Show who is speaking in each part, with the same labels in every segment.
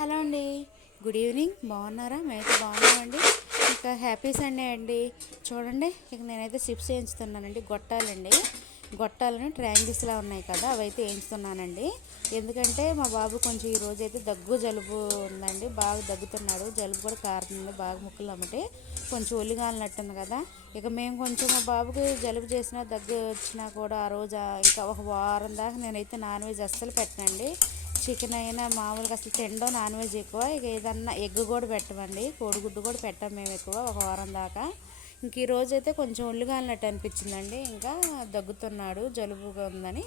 Speaker 1: Hello అండి. Good evening. బాగున్నారా? మేమైతే బాగున్నామండి. ఇంకా హ్యాపీ సండే అండి. చూడండి ఇక నేనైతే చిప్స్ వేయించుతున్నానండి. గొట్టాలండి. గొట్టాలని ట్రయాంగిల్స్లా ఉన్నాయి కదా అవైతే వేయించుతున్నానండి. ఎందుకంటే మా బాబు కొంచెం ఈ రోజు అయితే దగ్గు జలుబు ఉందండి. బాగా దగ్గుతున్నాడు. జలుబు కూడా కారుతుంది బాగా ముక్కులు అమ్మటే కొంచెం ఒలిగాలినట్టుంది కదా. ఇక మేము కొంచెం మా బాబుకి జలుబు చేసినా దగ్గు వచ్చినా కూడా ఆ రోజు ఇంకా ఒక వారం దాకా నేనైతే నాన్ వెజ్ అస్సలు పెట్టనండి. చికెన్ అయినా మామూలుగా అసలు తినడం నాన్ వెజ్ ఎక్కువ. ఇక ఏదన్నా ఎగ్ కూడా పెట్టమండి. కోడిగుడ్డు కూడా పెట్టాం మేము ఎక్కువ ఒక వారం దాకా. ఇంక ఈ రోజు అయితే కొంచెం ఒళ్ళుగాలినట్టు అనిపించిందండి. ఇంకా దగ్గుతున్నాడు జలుబుగా ఉందని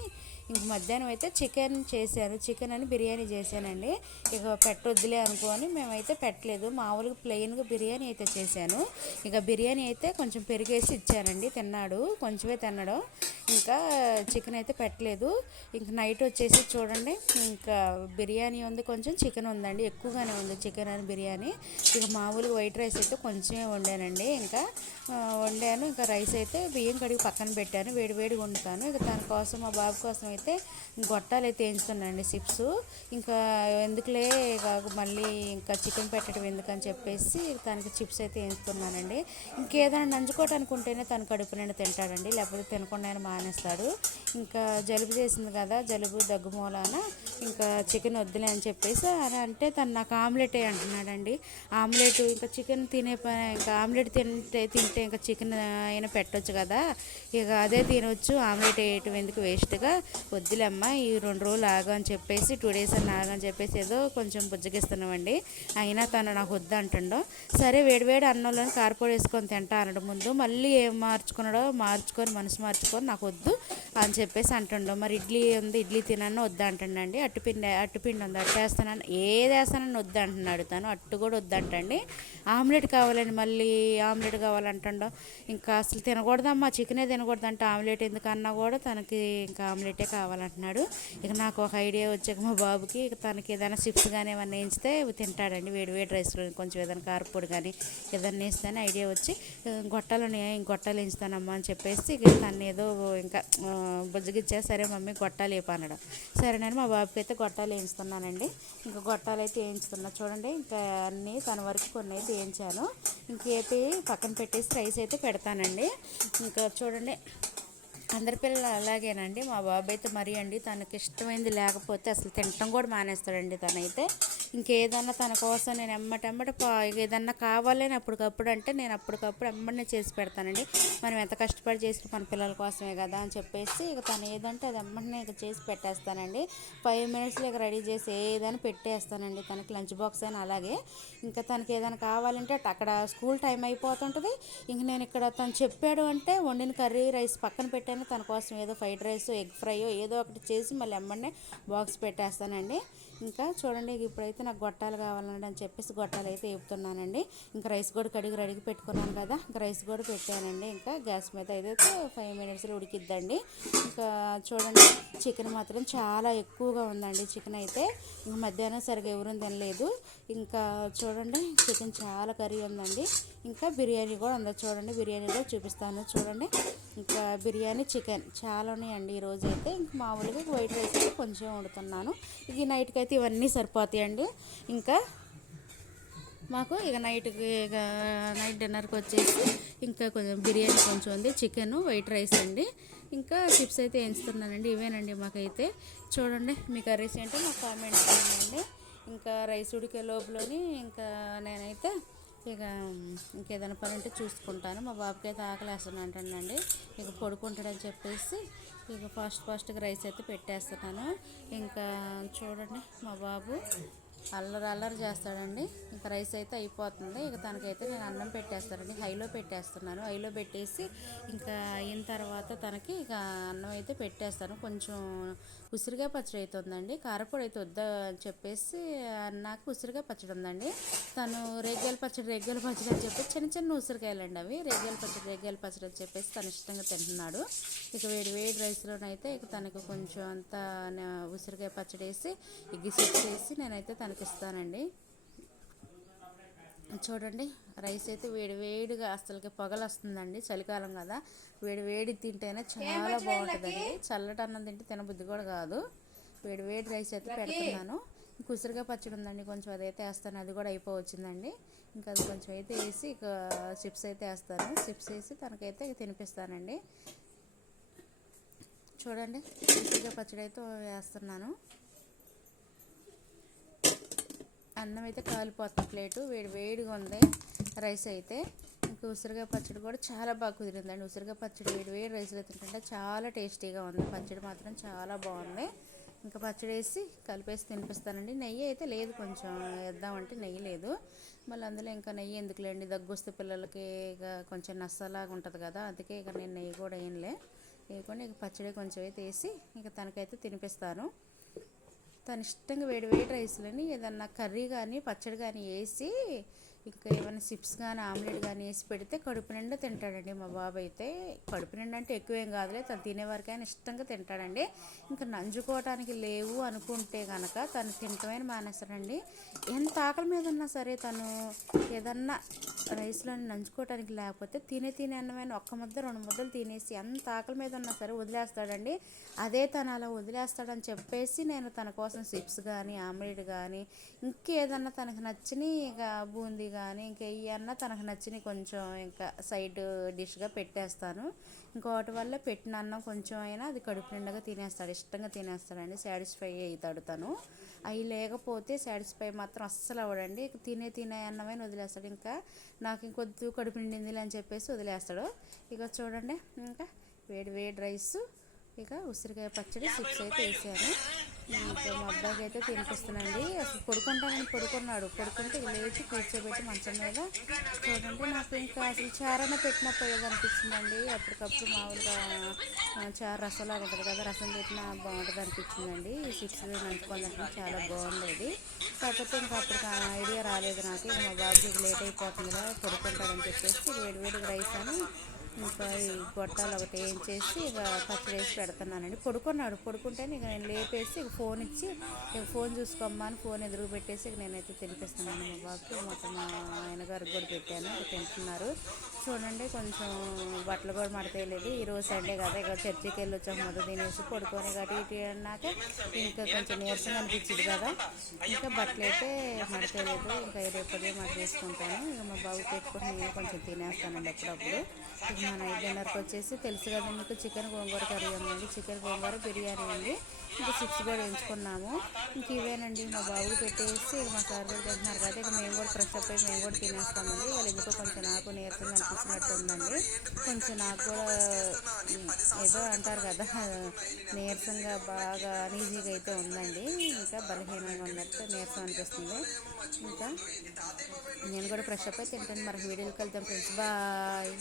Speaker 1: ఇంక మధ్యాహ్నం అయితే చికెన్ చేశాను. చికెన్ అని బిర్యానీ చేశానండి. ఇక పెట్టొద్దులే అనుకోని మేమైతే పెట్టలేదు. మామూలుగా ప్లెయిన్గా బిర్యానీ అయితే చేశాను. ఇక బిర్యానీ అయితే కొంచెం పెరిగేసి ఇచ్చానండి తిన్నాడు. కొంచెమే తిన్నాడు ఇంకా చికెన్ అయితే పెట్టలేదు. ఇంక నైట్ వచ్చేసి చూడండి. ఇంకా బిర్యానీ ఉంది. కొంచెం చికెన్ ఉందండి. ఎక్కువగానే ఉంది చికెన్ అని బిర్యానీ. ఇక మామూలుగా వైట్ రైస్ అయితే కొంచెమే వండానండి. ఇంకా వండాను. ఇంకా రైస్ అయితే బియ్యం కడిగి పక్కన పెట్టాను. వేడి వేడిగా వండుతాను. ఇక దానికోసం మా బాబు కోసం అయితే గొట్టాలు అయితే వేయించుతున్నానండి చిప్స్. ఇంకా ఎందుకులే ఇక మళ్ళీ ఇంకా చికెన్ పెట్టడం ఎందుకని చెప్పేసి తనకి చిప్స్ అయితే వేయించుతున్నానండి ఇంకేదైనా నంచుకోవటానికి ఉంటేనే తను కడుపు నిండా తింటాడండి లేకపోతే తినకుండా ఆయన మానేస్తాడు. ఇంకా జలుబు చేసింది కదా జలుబు దగ్గు మూలాన ఇంకా చికెన్ వద్దులే అని చెప్పేసి అని అంటే తను నాకు ఆమ్లెట్ అంటున్నాడండి. ఆమ్లెట్ ఇంకా చికెన్ తినే పని ఇంకా ఆమ్లెట్ తింటే తింటే ఇంకా చికెన్ అయినా పెట్టవచ్చు కదా ఇక అదే తినవచ్చు ఆమ్లెట్ వేయటం ఎందుకు వేస్ట్గా? వద్దులేమ్మా ఈ రెండు రోజులు ఆగు అని చెప్పేసి టూ డేస్ అని ఆగని చెప్పేసి ఏదో కొంచెం బుజ్జగిస్తున్నామండి. అయినా తను నాకు వద్దు అంటుండో. సరే వేడివేడి అన్నంలో కారపొడి వేసుకొని తింటా అనడం ముందు మళ్ళీ ఏం మార్చుకున్నాడో మార్చుకొని మనసు మార్చుకొని నాకు వద్దు. అని చెప్పేసి అంటుండో. మరి ఇడ్లీ ఉంది ఇడ్లీ తినను వద్దు అంటుండండి. అట్టుపిండి అట్టుపిండి ఉంది అట్టు వేస్తానని ఏది వేస్తానని వద్దు అంటున్నాడు తను. అట్టు కూడా వద్దంటండి ఆమ్లెట్ కావాలండి మళ్ళీ ఆమ్లెట్ కావాలంటుండో. ఇంకా అసలు తినకూడదమ్మా చికెనే తినకూడదంటే ఆమ్లెట్ ఎందుకన్నా కూడా తనకి ఇంకా ఆమ్లెటే కావాలంటున్నాడు. ఇక నాకు ఒక ఐడియా వచ్చాక మా బాబుకి ఇక తనకి ఏదైనా చిప్స్ కానీ ఏమన్నా వేయించితే తింటాడండి. వేడి వేడి రైస్లో కొంచెం ఏదైనా కారపొడి కానీ ఏదైనా వేస్తేనే ఐడియా వచ్చి "ఆ, గొట్టాలు ఉన్నాయి? ఇంక గొట్టాలు వేయించుతానమ్మా అని చెప్పేసి ఇక తను ఏదో ఇంకా బుజ్జగిచ్చా సరే మమ్మీ గొట్టాలు వేపనడం సరే నేను మా బాబుకి అయితే గొట్టాలు వేయించుతున్నానండి ఇంకా గొట్టాలు అయితే వేయించుతున్నా. చూడండి ఇంకా అన్నీ తన వరకు కొన్ని అయితే వేయించాను. ఇంకేపి పక్కన పెట్టేసి రైస్ అయితే పెడతానండి. ఇంకా చూడండి అందరి పిల్లలు అలాగేనండి. మా బాబు అయితే మరీ అండి తనకి ఇష్టమైంది లేకపోతే అసలు తినటం కూడా మానేస్తాడండి తనైతే. ఇంకేదన్నా తన కోసం నేను ఎమ్మటెమ్మట ఏదన్నా కావాలని అప్పటికప్పుడు అంటే నేను అప్పటికప్పుడు ఎమ్మటనే చేసి పెడతానండి. మనం ఎంత కష్టపడి చేసిన మన పిల్లల కోసమే కదా అని చెప్పేసి ఇక తను ఏదంటే అది ఎమ్మటనే ఇక చేసి పెట్టేస్తానండి. ఫైవ్ మినిట్స్లో ఇక రెడీ చేసి ఏదైనా పెట్టేస్తానండి. తనకి లంచ్ బాక్స్ అని అలాగే. ఇంకా తనకి ఏదైనా కావాలంటే అట్ అక్కడ స్కూల్ టైం అయిపోతుంటుంది. ఇంక నేను ఇక్కడ తను చెప్పాడు అంటే వండిన కర్రీ రైస్ పక్కన పెట్టాను తన కోసం ఏదో ఫ్రైడ్ రైస్ ఎగ్ ఫ్రైయో ఏదో ఒకటి చేసి మళ్ళీ ఎమ్మడే బాక్స్ పెట్టేస్తానండి. ఇంకా చూడండి ఇప్పుడైతే నాకు గొట్టాలు కావాలండి అని చెప్పేసి గొట్టాలు అయితే వేపుతున్నానండి ఇంకా రైస్ కూడా కడిగి రెడీ పెట్టుకున్నాను కదా ఇంకా రైస్ కూడా పెట్టానండి. ఇంకా గ్యాస్ మీద అయితే ఫైవ్ మినిట్స్లో ఉడికిద్దండి. ఇంకా చూడండి చికెన్ మాత్రం చాలా ఎక్కువగా ఉందండి చికెన్ అయితే. ఇంకా మధ్యాహ్నం సరిగా ఎవరూ తినలేదు. ఇంకా చూడండి చికెన్ చాలా కర్రీ ఉందండి. ఇంకా బిర్యానీ కూడా ఉందో. చూడండి బిర్యానీ కూడా చూపిస్తాను. చూడండి ఇంకా బిర్యానీ చికెన్ చాలా ఉన్నాయండి ఈరోజు అయితే ఇంకా మామూలుగా వైట్ రైస్ అయితే కొంచెం వండుతున్నాను. ఇక నైట్కి అయితే ఇవన్నీ సరిపోతాయండి. ఇంకా మాకు ఇక నైట్కి ఇక నైట్ డిన్నర్కి వచ్చేసి ఇంకా కొంచెం బిర్యానీ కొంచెం ఉంది చికెన్ వైట్ రైస్ అండి. ఇంకా చిప్స్ అయితే వేయించుతున్నానండి ఇవేనండి మాకైతే. చూడండి మీ కర్రీస్ ఏంటో మాకు కామెంట్ చేయండి. ఇంకా రైస్ ఉడికే లోపలని ఇంకా నేనైతే ఇక ఇంకేదైనా పని ఉంటే చూసుకుంటాను. మా బాబుకి అయితే ఆకలి వేస్తాను అంటానండి ఇక పడుకుంటాడని చెప్పేసి ఇక ఫాస్ట్ ఫాస్ట్గా రైస్ అయితే పెట్టేస్తున్నాను. ఇంకా చూడండి మా బాబు. అల్లరి అల్లరి చేస్తాడండి. ఇంకా రైస్ అయితే అయిపోతుంది. ఇక తనకైతే నేను అన్నం పెట్టేస్తానండి. హైలో పెట్టేస్తున్నాను. హైలో పెట్టేసి ఇంకా అయిన తర్వాత తనకి ఇక అన్నం అయితే పెట్టేస్తాను. కొంచెం ఉసిరిగా పచ్చడి అయితే ఉందండి. కారపొడి అయితే వద్దా అని చెప్పేసి నాకు ఉసిరిగా పచ్చడి ఉందండి. తను రేగ్గాయల పచ్చడి రేగ్గాయల పచ్చడి అని చెప్పి చిన్న చిన్న ఉసిరికాయలండి అవి. రేగ్గాయల పచ్చడి రేగ్గాయల పచ్చడి అని చెప్పేసి తను ఇష్టంగా తింటున్నాడు. ఇక వేడి వేడి రైస్లోనైతే ఇక తనకు కొంచెం అంతా ఉసిరికాయ పచ్చడి వేసి ఇగ్గిసిప్స్ వేసి నేనైతే తనకి ఇస్తానండి చూడండి రైస్ అయితే వేడి వేడిగా అసలుకి పొగలు వస్తుందండి చలికాలం కదా. వేడి వేడి తింటేనే చాలా బాగుంటుందండి. చల్లటి అన్నం తింటే తినబుద్ధి కూడా కాదు. వేడి వేడి రైస్ అయితే పెడుతున్నాను. కుసురుగా పచ్చడి ఉందండి కొంచెం అదైతే వేస్తాను అది కూడా అయిపోవచ్చిందండి. ఇంకా అది కొంచెం అయితే వేసి ఇక చిప్స్ అయితే వేస్తాను. చిప్స్ వేసి తనకైతే తినిపిస్తానండి. చూడండి కుసురుగా పచ్చడి అయితే వేస్తున్నాను. అన్నం అయితే కాలిపోతుంది ప్లేటు. వేడి వేడిగా ఉంది. రైస్ అయితే ఇంకా ఉసిరిగా పచ్చడి కూడా చాలా బాగా కుదిరిందండి. ఉసిరిగా పచ్చడి వేడి వేడి రైస్లో తింటుంటే చాలా టేస్టీగా ఉంది. పచ్చడి మాత్రం చాలా బాగుంది. ఇంకా పచ్చడి వేసి కలిపేసి తినిపిస్తానండి. నెయ్యి అయితే లేదు కొంచెం. వేద్దామంటే నెయ్యి లేదు. మళ్ళీ అందులో ఇంకా నెయ్యి ఎందుకులేండి దగ్గు వస్తే పిల్లలకి ఇక కొంచెం నస్సలాగా ఉంటుంది కదా అందుకే ఇక నేను నెయ్యి కూడా వేయలే వేయకుండా ఇక పచ్చడి కొంచెం అయితే వేసి ఇక తనకైతే తినిపిస్తాను. తను ఇష్టంగా వేడి వేడి రైస్లని ఏదన్నా కర్రీ కానీ పచ్చడి కానీ వేసి ఇంకా ఏమైనా చిప్స్ కానీ ఆమ్లెట్ కానీ వేసి పెడితే కడుపు నిండా తింటాడండి మా బాబు అయితే కడుపు నిండా అంటే ఎక్కువేం కాదులే తను తినేవారికైనా ఇష్టంగా తింటాడండి. ఇంకా నంజుకోవటానికి లేవు అనుకుంటే కనుక తను తింటమైన మానేస్తాడండి. ఎంత ఆకలి మీద ఉన్నా సరే తను ఏదన్నా రైస్లో నంచుకోవటానికి లేకపోతే తినే తినే అన్నమైన ఒక్క ముద్ద రెండు ముద్దలు తినేసి ఎంత ఆకలి మీద ఉన్నా సరే వదిలేస్తాడండి. అదే తను అలా వదిలేస్తాడని చెప్పేసి నేను తన కోసం చిప్స్ కానీ ఆమ్లెట్ కానీ ఇంకేదన్నా తనకు నచ్చినవి ఇక బూందీ కానీ ఇంకా ఇవన్నా తనకు నచ్చిన కొంచెం ఇంకా సైడ్ డిష్గా పెట్టేస్తాను. ఇంకోటి వల్ల పెట్టిన అన్నం కొంచెం అయినా అది కడుపు నిండగా తినేస్తాడు ఇష్టంగా తినేస్తాడండి. సాటిస్ఫై అవుతాడు తను. అవి లేకపోతే సాటిస్ఫై మాత్రం అస్సలు అవ్వడండి. ఇక తినే తినే అన్నమైన వదిలేస్తాడు. ఇంకా నాకు ఇంకొద్దు కడుపు నిండింది అని చెప్పేసి వదిలేస్తాడు. ఇక చూడండి ఇంకా వేడి వేడి రైస్ ఇక ఉసిరికాయ పచ్చడి సిక్స్ అయితే వేసాను. ఇంకా మా అబ్బాయికి అయితే తినిపిస్తున్నాండి అసలు పడుకుంటానని పడుకున్నాడు. పడుకుంటే లేచి కూర్చోబెట్టి మంచం మీద చూడండి నాకు ఇంకా అసలు పెట్టిన పెట్టినప్పుడు అనిపించిందండి అప్పటికప్పుడు మామూలుగా ఆ, చారు రసంలాగా ఉంటుంది కదా రసం పెట్టినా బాగుంటుంది అనిపించిందండి ఈ సిక్స్ నంచుకోవాలంటే చాలా బాగుండేది. కాకపోతే ఇంకా అప్పటికి ఐడియా రాలేదు నాకు. మా బాబుకి లేట్ అయిపోతుంది కదా పడుకుంటాడని చెప్పేసి వేడి వేడి రైస్ అని ఇంకా ఈ గొట్టాలు ఒకటి ఏం చేసి ఇక పచ్చడి వేసి పెడుతున్నానండి. పడుకున్నాడు. పడుకుంటేనే ఇక నేను లేపేసి ఇక ఫోన్ ఇచ్చి ఇక ఫోన్ చూసుకోమ్మా అని ఫోన్ ఎదురు పెట్టేసి ఇక నేనైతే తినిపిస్తున్నాను. మా బాబుకి మొత్తం మా ఆయన గారికి కూడా పెట్టాను. ఇక తింటున్నారు. చూడండి కొంచెం బట్టలు కూడా మడతేయలేదు. ఈరోజు సండే కదా ఇక చర్చికి వెళ్ళి వచ్చాం మొదలు తినేసి పడుకొని కాబట్టి ఇటు అన్నాక ఇంకా కొంచెం నీరసంగా అనిపించింది కదా. ఇంకా బట్టలు అయితే మడతేయలేదు. ఇంకా రేపటి మడత తీసుకుంటాను ఇక మా బాబు పెట్టుకుని నేను కొంచెం తినేస్తానండి అప్పుడప్పుడు. ఇక మన నైట్ డిన్నర్కి వచ్చేసి తెలుసు కదా మీకు చికెన్ గోంగూర కర్రీ ఉందండి చికెన్ గోంగూర బిర్యానీ ఉంది ఇంకా చిప్స్ కూడా ఎంచుకున్నాము ఇంక ఇవేనండి మా బాబుకి పెట్టేసి మా సార్ కూడా తింటున్నారు కదా ఇక మేము కూడా ఫ్రెష్ అప్ అయ్యి మేము కూడా తినేస్తామండి. వాళ్ళు ఎందుకో కొంచెం నాకు నీరసంగా అనిపించినట్టు ఉందండి. కొంచెం నాకు కూడా ఏదో అంటారు కదా నీరసంగా బాగా అనీజీగా అయితే ఉందండి. ఇంకా బలహీనంగా ఉన్నట్టు నీరసం అనిపిస్తుంది. ఇంకా నేను కూడా ఫ్రెష్ అప్ అయితే తింటాను. మరి వీడియోకి వెళ్తాం ఫ్రెండ్స్. బాయ్.